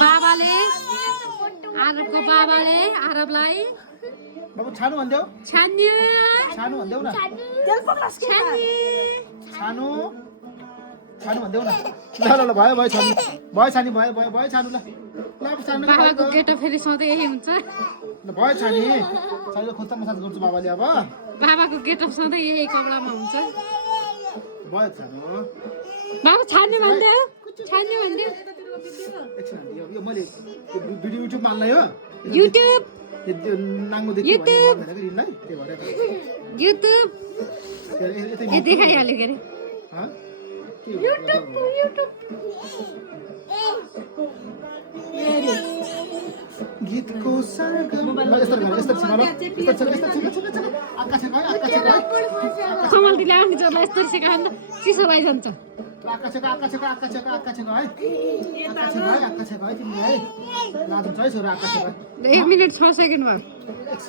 बाबाले आरबको बाबाले आरबलाई बाबु छानु भन्देऊ छान्यो छानु भन्देऊ न छानु छानु भन्देऊ न ल ल भयो भयो छानु भयो छानी भयो भयो भयो छानु ल ल अब छानु बाबाको गेटो फेरि सधैँ यही हुन्छ ल भयो छानी छानीले खुट्टा मसाज गर्छु बाबाले अब बाबाको गेटअप सधैँ यही कपडामा हुन्छ भयो छानु बाबु छान्ने भन्देऊ छान्ने भन्देऊ एकछिन यो मैले भिडियो युट्युब मान्ला यो युट्युब यो नाङ्गो देखि युट्युब भनेको रिललाई त्यही भएर युट्युब ए देखाइहाल्यो के अरे युट्युब गीतको सरगम कमल दिले आउने जसलाई यस्तो सिकाउनु चिसो भइजान्छ आकाश 1 मिनेट 6 सेकेन्ड भयो